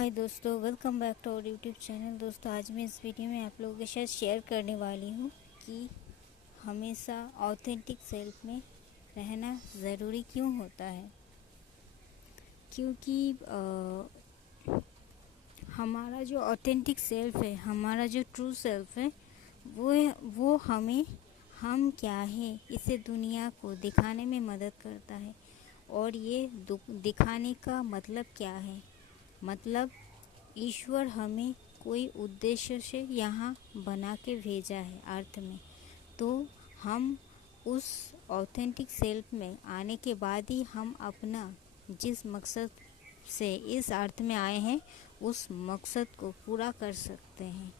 हाय दोस्तों, welcome back to our YouTube channel. दोस्तों, आज मैं इस वीडियो में आप लोगों के साथ शेयर करने वाली हूँ कि हमेशा ऑथेंटिक सेल्फ में रहना ज़रूरी क्यों होता है। क्योंकि हमारा जो ऑथेंटिक सेल्फ है, हमारा जो ट्रू सेल्फ है, वो हमें हम क्या है इसे दुनिया को दिखाने में मदद करता है। और ये दिखाने का मतलब क्या है? मतलब ईश्वर हमें कोई उद्देश्य से यहाँ बना के भेजा है अर्थ में। तो हम उस ऑथेंटिक सेल्फ में आने के बाद ही हम अपना जिस मकसद से इस अर्थ में आए हैं उस मकसद को पूरा कर सकते हैं।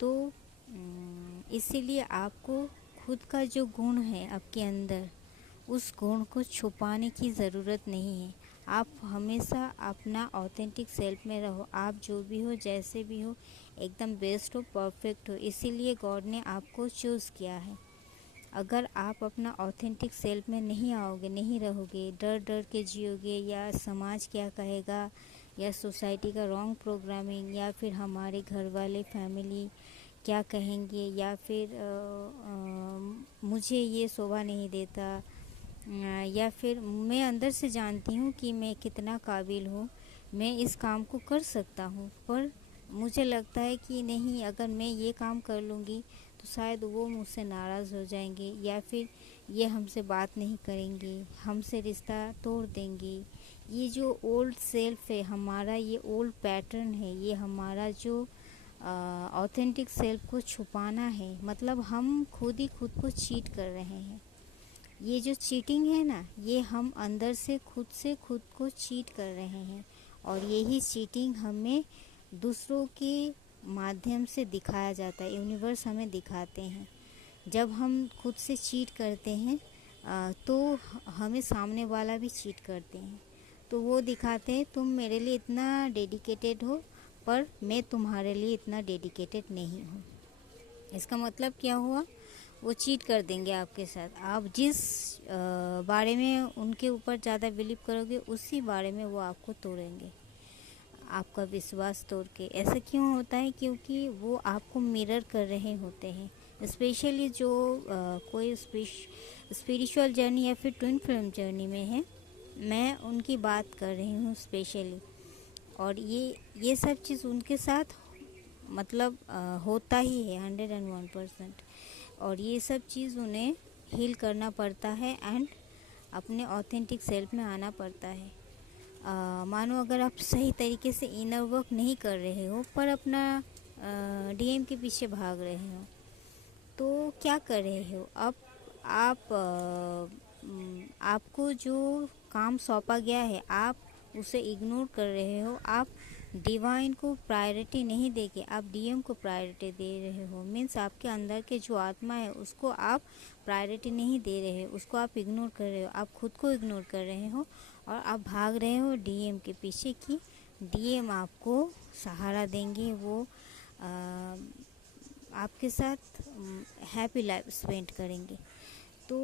तो इसीलिए आपको खुद का जो गुण है आपके अंदर, उस गुण को छुपाने की ज़रूरत नहीं है। आप हमेशा अपना ऑथेंटिक सेल्फ में रहो। आप जो भी हो, जैसे भी हो, एकदम बेस्ट हो, परफेक्ट हो। इसीलिए गॉड ने आपको चूज़ किया है। अगर आप अपना ऑथेंटिक सेल्फ में नहीं आओगे, नहीं रहोगे, डर डर के जियोगे, या समाज क्या कहेगा, या सोसाइटी का रॉन्ग प्रोग्रामिंग, या फिर हमारे घर वाले फैमिली क्या कहेंगे, या फिर मुझे ये शोभा नहीं देता, या फिर मैं अंदर से जानती हूँ कि मैं कितना काबिल हूँ, मैं इस काम को कर सकता हूँ, पर मुझे लगता है कि नहीं, अगर मैं ये काम कर लूँगी तो शायद वो मुझसे नाराज़ हो जाएंगे, या फिर ये हमसे बात नहीं करेंगे, हमसे रिश्ता तोड़ देंगे। ये जो ओल्ड सेल्फ है हमारा, ये ओल्ड पैटर्न है, ये हमारा जो ऑथेंटिक सेल्फ को छुपाना है। मतलब हम खुद ही खुद को चीट कर रहे हैं। ये जो चीटिंग है ना, ये हम अंदर से खुद को चीट कर रहे हैं। और यही चीटिंग हमें दूसरों के माध्यम से दिखाया जाता है। यूनिवर्स हमें दिखाते हैं। जब हम खुद से चीट करते हैं तो हमें सामने वाला भी चीट करते हैं। तो वो दिखाते हैं तुम मेरे लिए इतना डेडिकेटेड हो, पर मैं तुम्हारे लिए इतना डेडिकेटेड नहीं हूँ। इसका मतलब क्या हुआ? वो चीट कर देंगे आपके साथ। आप जिस बारे में उनके ऊपर ज़्यादा बिलीव करोगे, उसी बारे में वो आपको तोड़ेंगे, आपका विश्वास तोड़ के। ऐसा क्यों होता है? क्योंकि वो आपको मिरर कर रहे होते हैं। स्पेशली जो कोई स्पिरिचुअल जर्नी या फिर ट्विन फ्लेम जर्नी में है, मैं उनकी बात कर रही हूँ स्पेशली। और ये सब चीज़ उनके साथ मतलब होता ही है 101%। और ये सब चीज़ उन्हें हील करना पड़ता है एंड अपने ऑथेंटिक सेल्फ में आना पड़ता है। मानो अगर आप सही तरीके से इनर वर्क नहीं कर रहे हो, पर अपना डीएम के पीछे भाग रहे हो, तो क्या कर रहे हो? अब आपको जो काम सौंपा गया है, आप उसे इग्नोर कर रहे हो। आप डिवाइन को प्रायोरिटी नहीं देके आप डीएम को प्रायोरिटी दे रहे हो। मीन्स आपके अंदर के जो आत्मा है उसको आप प्रायोरिटी नहीं दे रहे हो, उसको आप इग्नोर कर रहे हो, आप खुद को इग्नोर कर रहे हो। और आप भाग रहे हो डीएम के पीछे कि डीएम आपको सहारा देंगे, वो आपके साथ हैप्पी लाइफ स्पेंड करेंगे। तो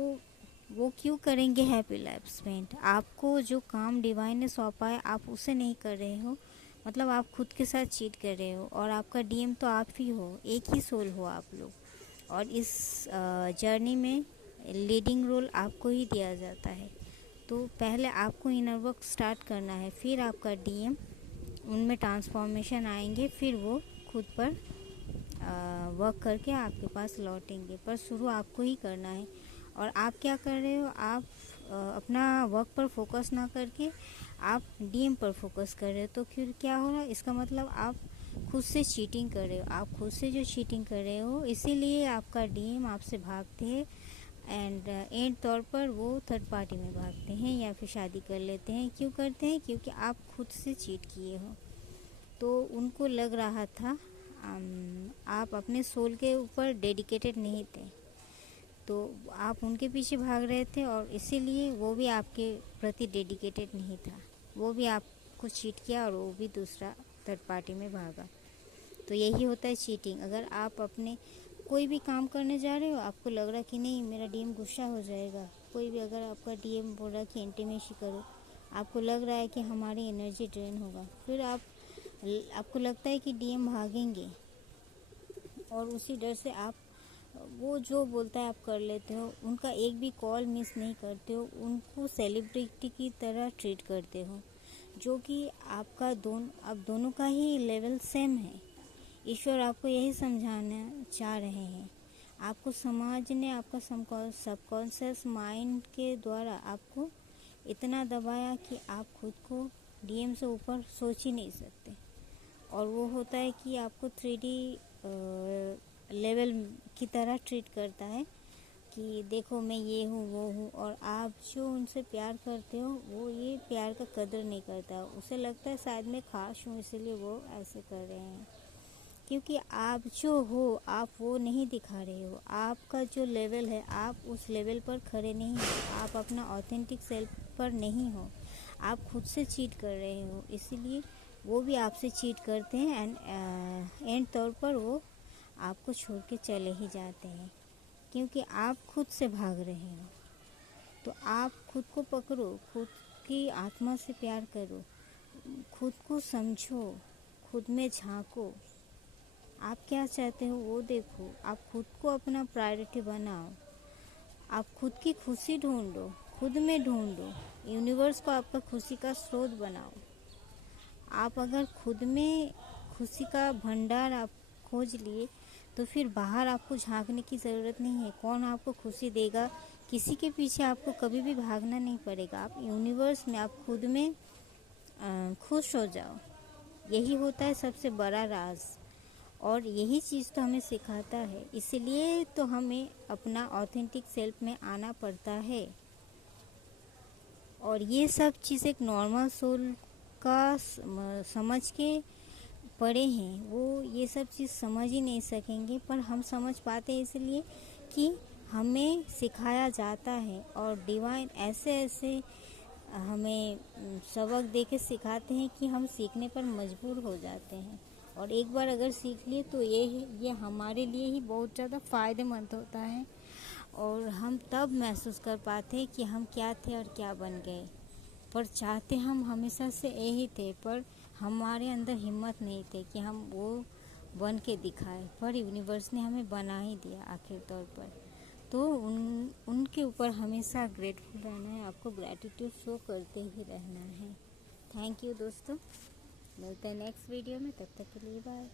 वो क्यों करेंगे हैप्पी लाइफ स्पेंड? आपको जो काम डिवाइन ने सौंपा है आप उसे नहीं कर रहे हो। मतलब आप खुद के साथ चीट कर रहे हो। और आपका डीएम तो आप ही हो, एक ही सोल हो आप लोग। और इस जर्नी में लीडिंग रोल आपको ही दिया जाता है। तो पहले आपको इनर वर्क स्टार्ट करना है, फिर आपका डीएम उनमें ट्रांसफॉर्मेशन आएंगे, फिर वो खुद पर वर्क करके आपके पास लौटेंगे। पर शुरू आपको ही करना है। और आप क्या कर रहे हो? आप अपना वर्क पर फोकस ना करके आप डीएम पर फोकस कर रहे हो। तो फिर क्या हो रहा है? इसका मतलब आप खुद से चीटिंग कर रहे हो। आप खुद से जो चीटिंग कर रहे हो, इसीलिए आपका डीएम आपसे भागते हैं। एंड एंड तौर पर वो थर्ड पार्टी में भागते हैं या फिर शादी कर लेते हैं। क्यों करते हैं? क्योंकि आप खुद से चीट किए हो। तो उनको लग रहा था आप अपने सोल के ऊपर डेडिकेटेड नहीं थे, तो आप उनके पीछे भाग रहे थे। और इसीलिए वो भी आपके प्रति डेडिकेटेड नहीं था। वो भी आपको चीट किया और वो भी दूसरा थर्ड पार्टी में भागा। तो यही होता है चीटिंग। अगर आप अपने कोई भी काम करने जा रहे हो, आपको लग रहा है कि नहीं मेरा डीएम गुस्सा हो जाएगा, कोई भी अगर आपका डीएम बोल रहा है कि इंटीमेसी करो, आपको लग रहा है कि हमारी एनर्जी ड्रेन होगा, फिर आप आपको लगता है कि डीएम भागेंगे और उसी डर से आप वो जो बोलता है आप कर लेते हो, उनका एक भी कॉल मिस नहीं करते हो, उनको सेलिब्रिटी की तरह ट्रीट करते हो, जो कि आप दोनों का ही लेवल सेम है। ईश्वर आपको यही समझाना चाह रहे हैं। आपको समाज ने आपका सबकॉन्शियस माइंड के द्वारा आपको इतना दबाया कि आप खुद को डीएम से ऊपर सोच ही नहीं सकते। और वो होता है कि आपको 3D लेवल की तरह ट्रीट करता है कि देखो मैं ये हूँ वो हूँ, और आप जो उनसे प्यार करते हो वो ये प्यार का कदर नहीं करता। उसे लगता है शायद मैं खास हूँ इसलिए वो ऐसे कर रहे हैं, क्योंकि आप जो हो आप वो नहीं दिखा रहे हो। आपका जो लेवल है आप उस लेवल पर खड़े नहीं हो, आप अपना ऑथेंटिक सेल्फ पर नहीं हो, आप खुद से चीट कर रहे हो, इसीलिए वो भी आपसे चीट करते हैं एंड एंड तौर पर वो आपको छोड़ के चले ही जाते हैं, क्योंकि आप खुद से भाग रहे हो। तो आप खुद को पकड़ो, खुद की आत्मा से प्यार करो, खुद को समझो, खुद में झांको, आप क्या चाहते हो वो देखो, आप खुद को अपना प्रायोरिटी बनाओ, आप खुद की खुशी ढूंढो, खुद में ढूंढो, यूनिवर्स को आपका खुशी का स्रोत बनाओ। आप अगर खुद में खुशी का भंडार आप खोज लिए तो फिर बाहर आपको झांकने की ज़रूरत नहीं है। कौन आपको खुशी देगा, किसी के पीछे आपको कभी भी भागना नहीं पड़ेगा। आप यूनिवर्स में, आप खुद में खुश हो जाओ। यही होता है सबसे बड़ा राज, और यही चीज़ तो हमें सिखाता है। इसलिए तो हमें अपना ऑथेंटिक सेल्फ में आना पड़ता है। और ये सब चीज़ एक नॉर्मल सोल का समझ के पड़े हैं, वो ये सब चीज़ समझ ही नहीं सकेंगे, पर हम समझ पाते हैं इसलिए कि हमें सिखाया जाता है। और डिवाइन ऐसे ऐसे हमें सबक दे के सिखाते हैं कि हम सीखने पर मजबूर हो जाते हैं। और एक बार अगर सीख लिए तो ये हमारे लिए ही बहुत ज़्यादा फ़ायदेमंद होता है, और हम तब महसूस कर पाते हैं कि हम क्या थे और क्या बन गए। पर चाहते हम हमेशा से यही थे, पर हमारे अंदर हिम्मत नहीं थे कि हम वो बन के दिखाए, पर यूनिवर्स ने हमें बना ही दिया आखिर तौर पर। तो उनके ऊपर हमेशा ग्रेटफुल रहना है, आपको ग्रैटिट्यूड शो करते ही रहना है। थैंक यू दोस्तों, मिलते हैं नेक्स्ट वीडियो में, तब तक के लिए बाय।